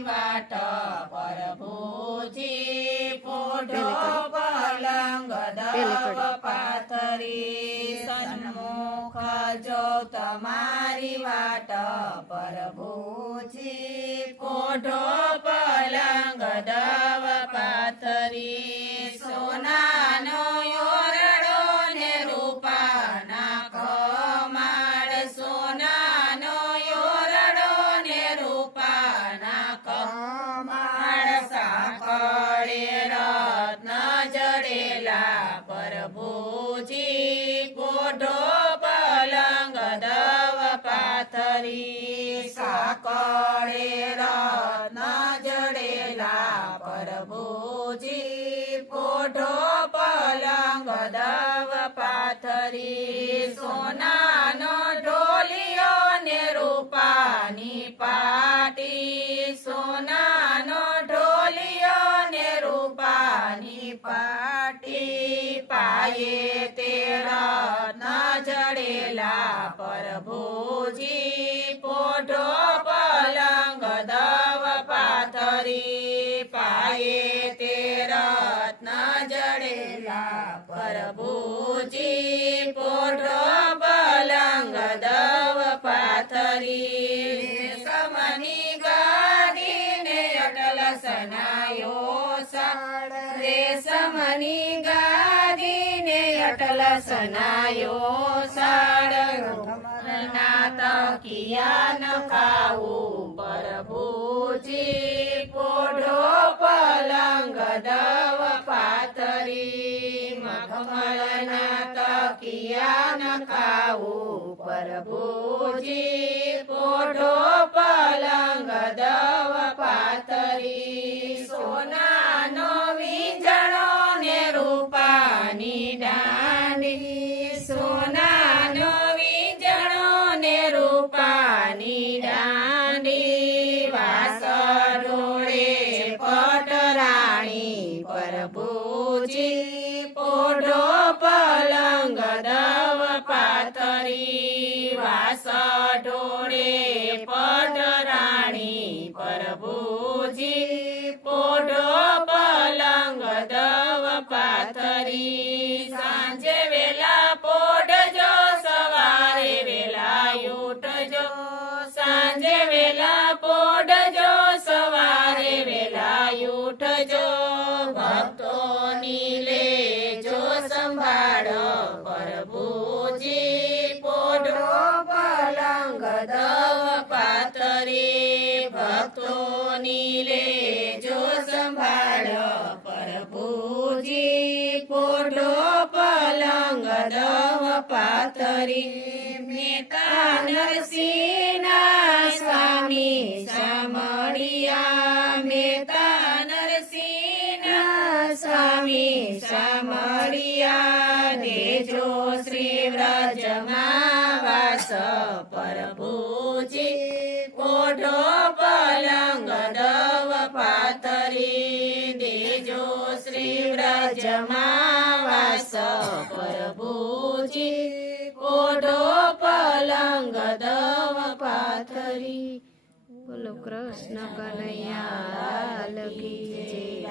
વાટ પ્રભુજી પોઢો પલંગ દવ પાથરી સન્મુખ જો તમારી વાટ પ્રભુજી પોઢો પલંગ દવ પાથરી સોનાનો ઓરડો ને રૂપાના કમાળ સોનાનો ઓરડો ને રૂપાના કમાળ સાંકળે રત્ન જડેલા પ્રભુજી પોઢો પલંગ દવ પાથરી સાંકળે રત્ન જડેલા પ્રભુજી પોઢો પલંગ દવ પાથરી સોનાનો ઢોલિયો ને રૂપાની પાટી સોનાનો ઢોલિયો ને રૂપાની પાટી પાયે તે રત્ન જડેલા પ્રભુજી પોઢો પલંગ દવ પાથરી પાયે તે રત્ન જડેલા પ્રભુજી પોઢો પલંગ દવ પાથરી સમની ગાદીને અટલ સનાયો સાડ રેશમની ગાદીને અટલ સનાયો સાડ ના તકિયા ન ખાવું પ્રભુજી પોઢો પલંગ દવ પાથરી મખમલના તકિયા ન ખાવું પ્રભુજી પોઢો પલંગ દવ પાથરી સોનાનો વીંઝણો ને રૂપાની દાંડી સોનાનો વીંઝણો ને રૂપાની દાંડી વાસ ડોળે પટરાણી પ્રભુજી પોઢો પલંગ દવ પાથરી વાસ ઢોળે પટરાણી પ્રભુજી પોઢો પલંગ દવ પાથરી સાંજે વેલા પોઢજો સવારે વેલા ઉઠજો સાંજે વેલા પોઢજો સવારે વેલા ઉઠજો ભક્તોની લેજો સંભાળ પ્રભુજી પોઢો પલંગ દવ પાથરી ભક્તોની લેજો સંભાળ પ્રભુજી પોઢો પલંગ દવ પાથરી મેતા નરસિંહના સ્વામી સામળિયા મેતા નરસિંહના સ્વામી સામળિયા દેજો શ્રી વ્રજમાં વાસ પ્રભુજી પોઢો પલંગ દવ પાથરી દેજો શ્રી વ્રજમાં વાસ પ્રભુજી પોઢો પલંગ દવ પાથરી. બોલો કૃષ્ણ કનૈયા લાલ કી જય.